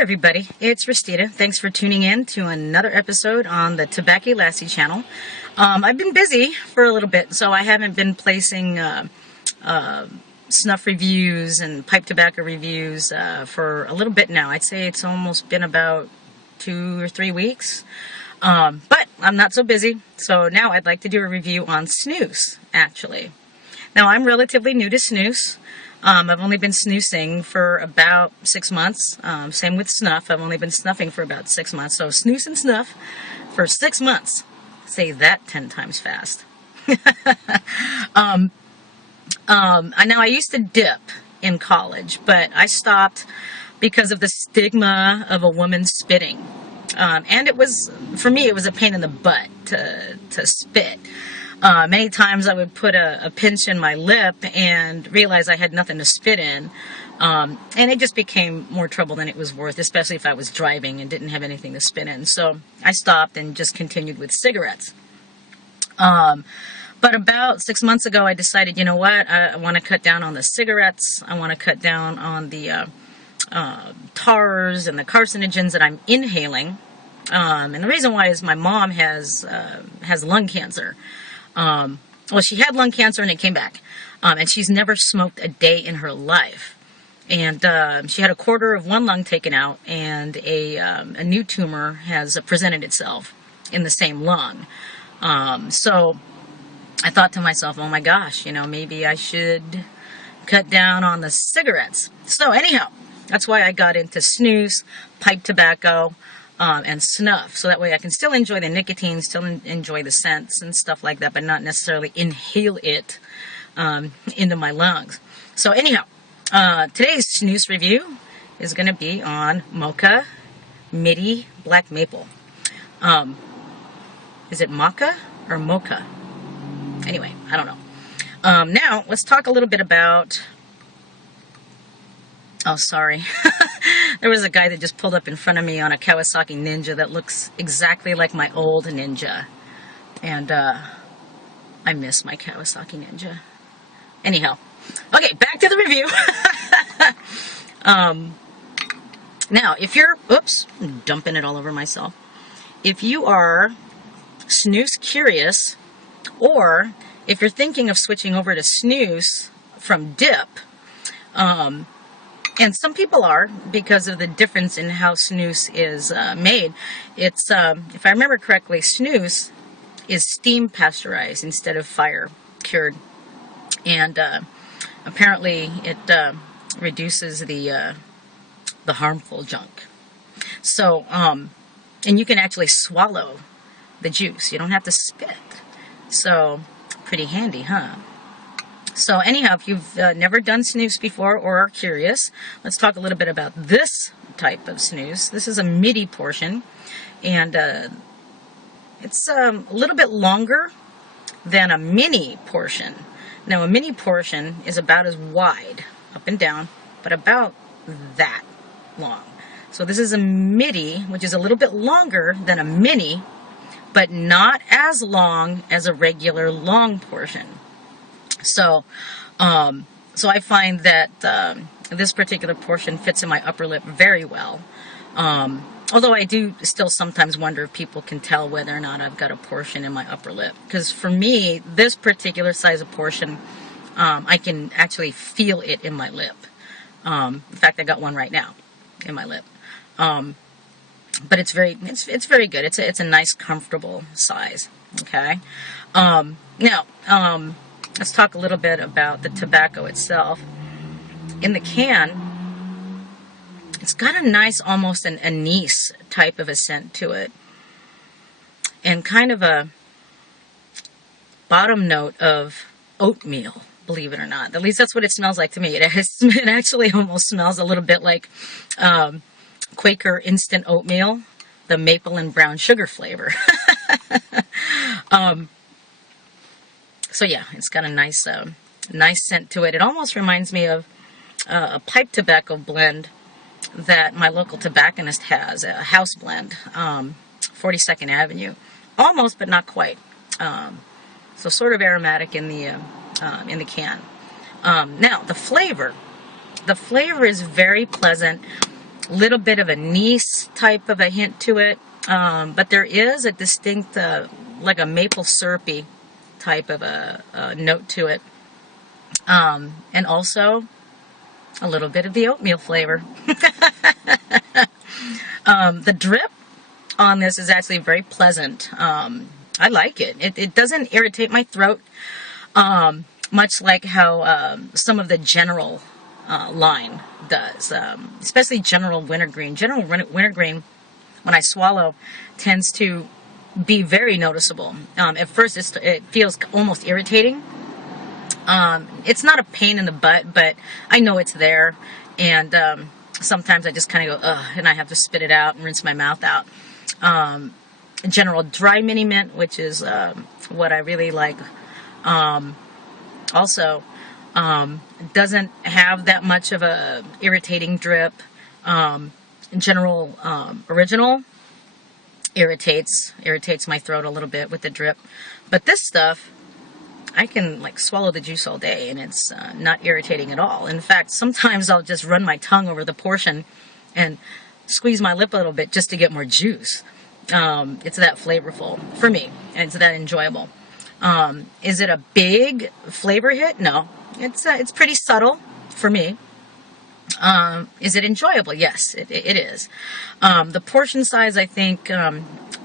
Hi everybody, it's Restita. Thanks for tuning in to another episode on the Tobacco Lassie channel. I've been busy for a little bit, so I haven't been placing snuff reviews and pipe tobacco reviews for a little bit now. I'd say it's almost been about 2 or 3 weeks. But I'm not so busy, so now I'd like to do a review on snus, actually. Now, I'm relatively new to snus. I've only been snoozing for about 6 months. Same with snuff. I've only been snuffing for about 6 months. So snus and snuff for 6 months. Say that 10 times fast. Now, I used to dip in college, but I stopped because of the stigma of a woman spitting. And it was, for me, it was a pain in the butt to spit. Many times I would put a pinch in my lip and realize I had nothing to spit in. And it just became more trouble than it was worth, especially if I was driving and didn't have anything to spit in. So I stopped and just continued with cigarettes. But about 6 months ago, I decided, you know what, I want to cut down on the cigarettes. I want to cut down on the tars and the carcinogens that I'm inhaling. And the reason why is my mom has lung cancer. Well, she had lung cancer and it came back. And she's never smoked a day in her life. And she had 1/4 of one lung taken out, and a new tumor has presented itself in the same lung. So I thought to myself, oh my gosh, you know, maybe I should cut down on the cigarettes. So anyhow, that's why I got into snus, pipe tobacco, and snuff, so that way I can still enjoy the nicotine, still enjoy the scents and stuff like that, but not necessarily inhale it into my lungs. So anyhow, today's snus review is going to be on Mocca Midi Black Maple. Is it Mocca or Mocca? Anyway, I don't know. Now, let's talk a little bit about... Oh, sorry. There was a guy that just pulled up in front of me on a Kawasaki Ninja that looks exactly like my old Ninja. And I miss my Kawasaki Ninja. Anyhow. Okay, back to the review. Now, if you're... Oops, I'm dumping it all over myself. If you are snus curious, or if you're thinking of switching over to snus from dip, and some people are, because of the difference in how snus is made. It's, if I remember correctly, snus is steam pasteurized instead of fire cured. And apparently it reduces the harmful junk. So, and you can actually swallow the juice. You don't have to spit. So, pretty handy, huh? So anyhow, if you've never done snus before or are curious, let's talk a little bit about this type of snus. This is a Midi portion, and it's a little bit longer than a mini portion. Now, a mini portion is about as wide, up and down, but about that long. So this is a Midi, which is a little bit longer than a mini, but not as long as a regular long portion. So, so I find that this particular portion fits in my upper lip very well. Although I do still sometimes wonder if people can tell whether or not I've got a portion in my upper lip. Because for me, this particular size of portion, I can actually feel it in my lip. In fact, I got one right now in my lip. But it's very good. It's a nice, comfortable size. Okay. Now, let's talk a little bit about the tobacco itself. In the can, it's got a nice, almost an anise type of a scent to it. And kind of a bottom note of oatmeal, believe it or not. At least that's what it smells like to me. It actually almost smells a little bit like Quaker instant oatmeal, the maple and brown sugar flavor. So yeah, it's got a nice scent to it. It almost reminds me of a pipe tobacco blend that my local tobacconist has, a house blend, 42nd Avenue. Almost, but not quite. So sort of aromatic in the can. Now, the flavor is very pleasant. little bit of anise type of a hint to it, but there is a distinct, like a maple syrupy type of a note to it, and also a little bit of the oatmeal flavor. The drip on this is actually very pleasant. I like it. It doesn't irritate my throat, much like how some of the General line does, especially General Wintergreen. General Wintergreen, when I swallow, tends to be very noticeable. At first, it feels almost irritating. It's not a pain in the butt, but I know it's there, and sometimes I just kind of go, ugh, and I have to spit it out and rinse my mouth out. General Dry Mini Mint, which is what I really like, also doesn't have that much of a irritating drip. General Original irritates my throat a little bit with the drip, but this stuff, I can like swallow the juice all day and it's not irritating at all. In fact, sometimes I'll just run my tongue over the portion and squeeze my lip a little bit just to get more juice. It's that flavorful for me, and it's that enjoyable. Is it a big flavor hit? No, it's pretty subtle for me. Is it enjoyable? Yes, it is. The portion size, I think,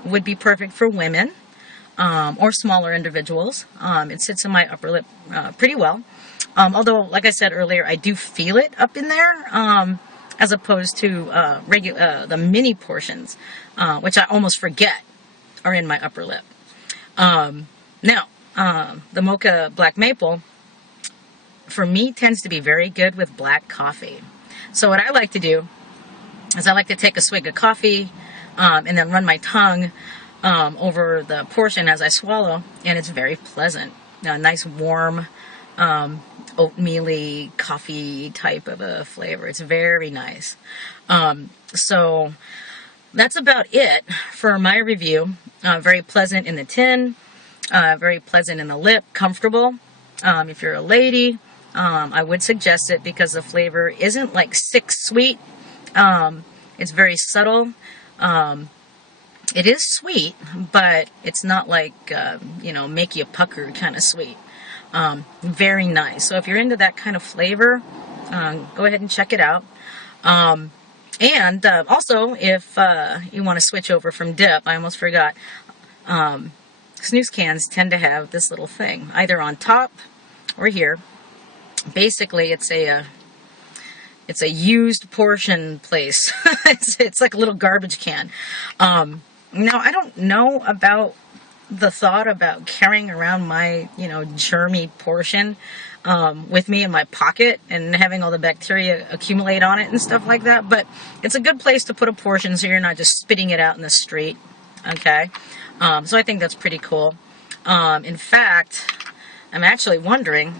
would be perfect for women, or smaller individuals. It sits in my upper lip pretty well. Although, like I said earlier, I do feel it up in there, as opposed to the mini portions, which I almost forget are in my upper lip. Now, the Mocca Black Maple, for me, tends to be very good with black coffee. So what I like to do is I like to take a swig of coffee, and then run my tongue over the portion as I swallow, and it's very pleasant. A nice warm, oatmeal-y, coffee type of a flavor. It's very nice. So that's about it for my review. Very pleasant in the tin, very pleasant in the lip, comfortable. If you're a lady, I would suggest it because the flavor isn't like sick sweet. It's very subtle. It is sweet, but it's not like, make you pucker kind of sweet. Very nice. So if you're into that kind of flavor, go ahead and check it out. And also, if you want to switch over from dip, I almost forgot, snus cans tend to have this little thing, either on top or here. Basically, it's a used portion place. It's like a little garbage can. Now, I don't know about the thought about carrying around my, germy portion with me in my pocket and having all the bacteria accumulate on it and stuff like that, but it's a good place to put a portion so you're not just spitting it out in the street, okay? So I think that's pretty cool. In fact, I'm actually wondering,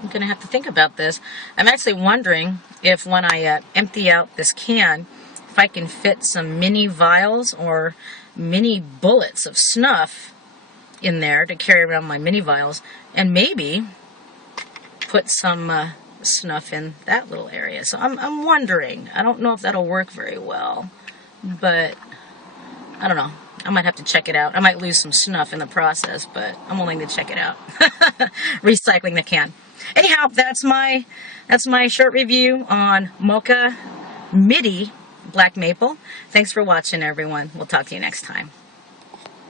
I'm going to have to think about this. I'm actually wondering if when I empty out this can, if I can fit some mini vials or mini bullets of snuff in there to carry around my mini vials, and maybe put some snuff in that little area. So I'm wondering. I don't know if that'll work very well, but I don't know. I might have to check it out. I might lose some snuff in the process, but I'm willing to check it out. Recycling the can. Anyhow, that's my short review on Mocca Midi Black Maple. Thanks for watching, everyone. We'll talk to you next time.